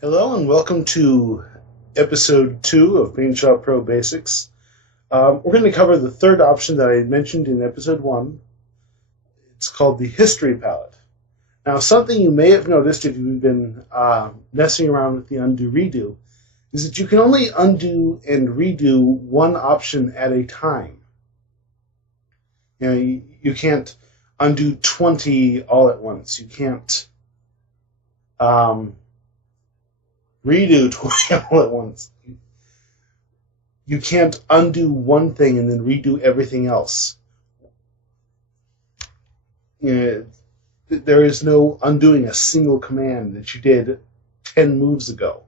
Hello and welcome to episode 2 of PaintShop Pro Basics. We're going to cover the third option that I had mentioned in episode 1. It's called the History Palette. Now, something you may have noticed if you've been messing around with the undo redo is that you can only undo and redo one option at a time. You can't undo 20 all at once. You can't redo 20 all at once. You can't undo one thing and then redo everything else. There is no undoing a single command that you did 10 moves ago.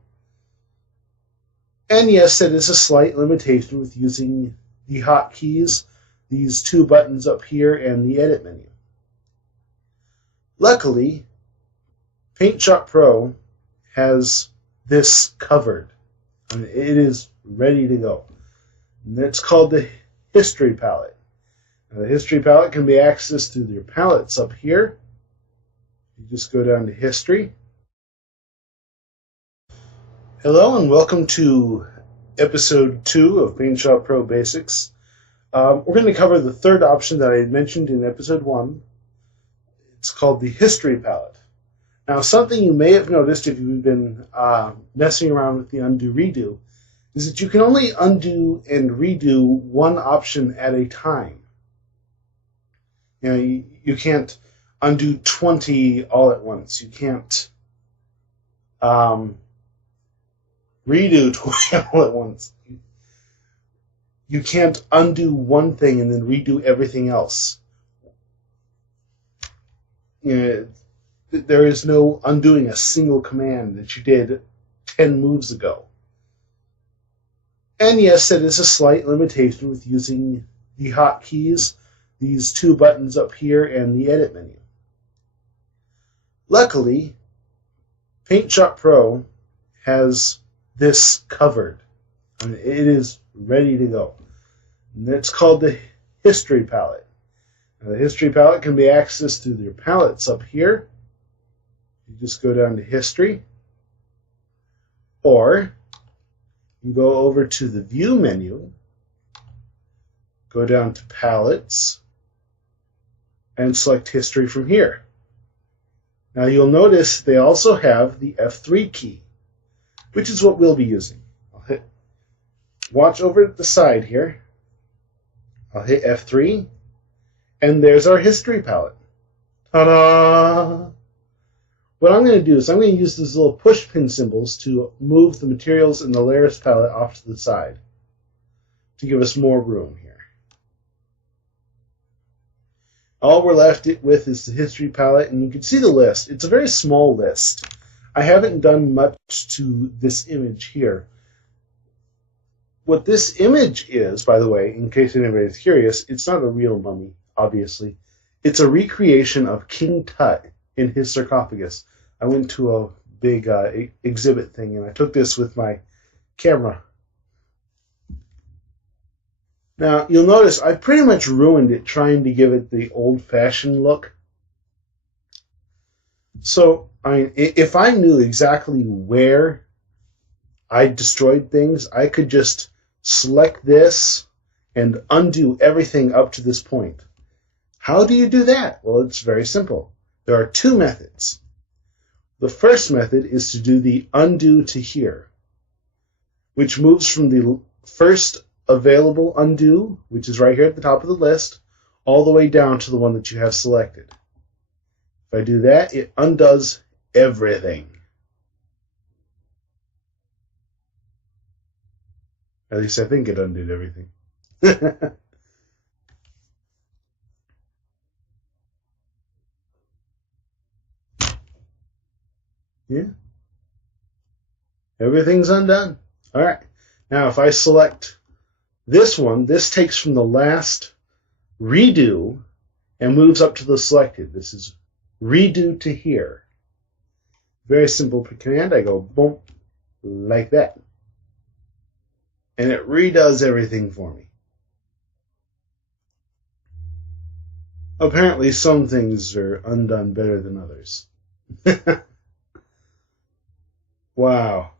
And yes, that is a slight limitation with using the hotkeys, these two buttons up here, and the edit menu. Luckily, PaintShop Pro has this covered. It is ready to go. And it's called the History Palette. Now, the History Palette can be accessed through your palettes up here. You just go down to History. Hello and welcome to episode 2 of PaintShop Pro Basics. We're going to cover the third option that I had mentioned in episode 1. It's called the History Palette. Now, something you may have noticed if you've been messing around with the undo redo is that you can only undo and redo one option at a time. You can't undo 20 all at once. You can't redo 20 all at once. You can't undo one thing and then redo everything else. There is no undoing a single command that you did 10 moves ago. And yes, that is a slight limitation with using the hotkeys, these two buttons up here, and the edit menu. Luckily, PaintShop Pro has this covered. It is ready to go. And it's called the History Palette. Now, the History Palette can be accessed through your palettes up here. You just go down to History, or you go over to the View menu, go down to Palettes, and select History from here. Now you'll notice they also have the F3 key, which is what we'll be using. Watch over at the side here. I'll hit F3, and there's our History Palette. Ta-da! What I'm going to do is I'm going to use these little push pin symbols to move the materials in the layers palette off to the side to give us more room here. All we're left with is the History Palette, and you can see the list. It's a very small list. I haven't done much to this image here. What this image is, by the way, in case anybody's curious, it's not a real mummy, obviously. It's a recreation of King Tut in his sarcophagus. I went to a big exhibit thing, and I took this with my camera. Now, you'll notice I pretty much ruined it trying to give it the old-fashioned look. So, if I knew exactly where I destroyed things, I could just select this and undo everything up to this point. How do you do that? Well, it's very simple. There are two methods. The first method is to do the undo to here, which moves from the first available undo, which is right here at the top of the list, all the way down to the one that you have selected. If I do that, it undoes everything. At least I think it undid everything. Yeah. Everything's undone. All right. Now, if I select this one, this takes from the last redo and moves up to the selected. This is redo to here. Very simple command. I go boom, like that. And it redoes everything for me. Apparently, some things are undone better than others. Wow.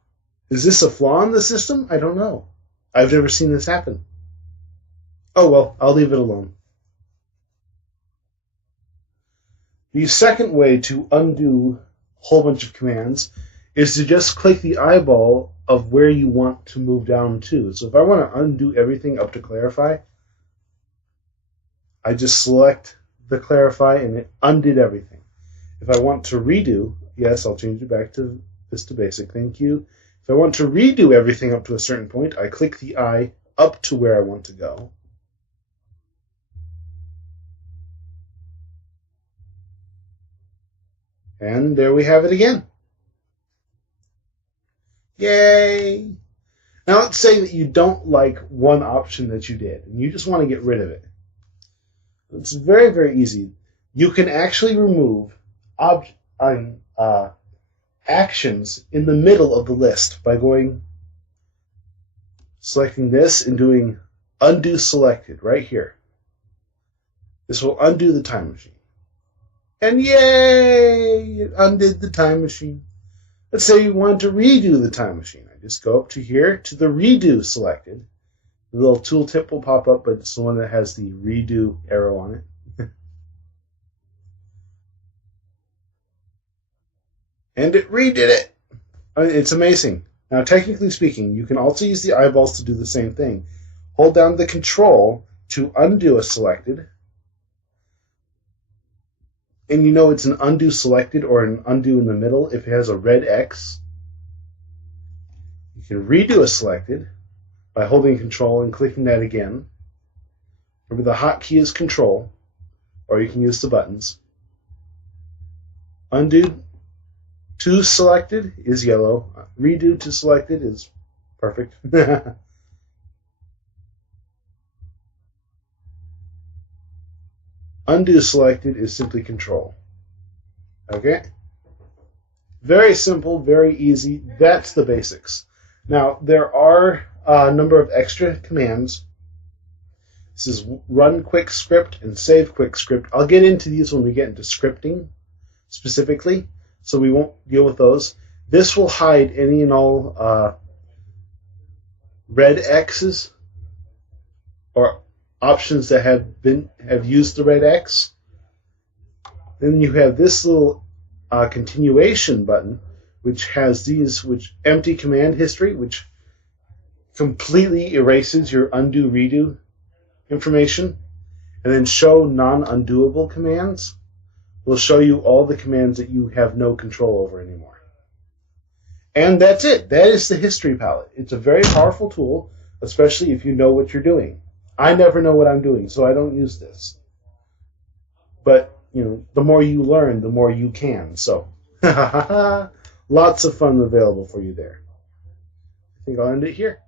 Is this a flaw in the system? I don't know. I've never seen this happen. Oh well, I'll leave it alone. The second way to undo a whole bunch of commands is to just click the eyeball of where you want to move down to. So if I want to undo everything up to clarify, I just select the clarify and it undid everything. If I want to redo, yes, I'll change it back to this to basic, thank you. If I want to redo everything up to a certain point, I click the eye up to where I want to go. And there we have it again. Yay! Now let's say that you don't like one option that you did, and you just want to get rid of it. It's very, very easy. You can actually remove actions in the middle of the list by selecting this and doing undo selected right here. This will undo the time machine. And yay! It undid the time machine. Let's say you want to redo the time machine. I just go up to here to the redo selected. The little tooltip will pop up, but it's the one that has the redo arrow on it. And it redid it. It's amazing. Now, technically speaking, you can also use the eyeballs to do the same thing. Hold down the control to undo a selected. And you know it's an undo selected or an undo in the middle if it has a red X. You can redo a selected by holding control and clicking that again. Remember the hotkey is control, or you can use the buttons. Undo to selected is yellow. Redo to selected is perfect. Undo selected is simply control. Okay? Very simple, very easy. That's the basics. Now, there are a number of extra commands. This is run quick script and save quick script. I'll get into these when we get into scripting specifically, so we won't deal with those. This will hide any and all red X's or options that have used the red X. Then you have this little continuation button, which has empty command history, which completely erases your undo redo information, and then show non-undoable commands will show you all the commands that you have no control over anymore. And that's it. That is the history palette. It's a very powerful tool, especially if you know what you're doing. I never know what I'm doing, so I don't use this. But, the more you learn, the more you can. So, lots of fun available for you there. I think I'll end it here.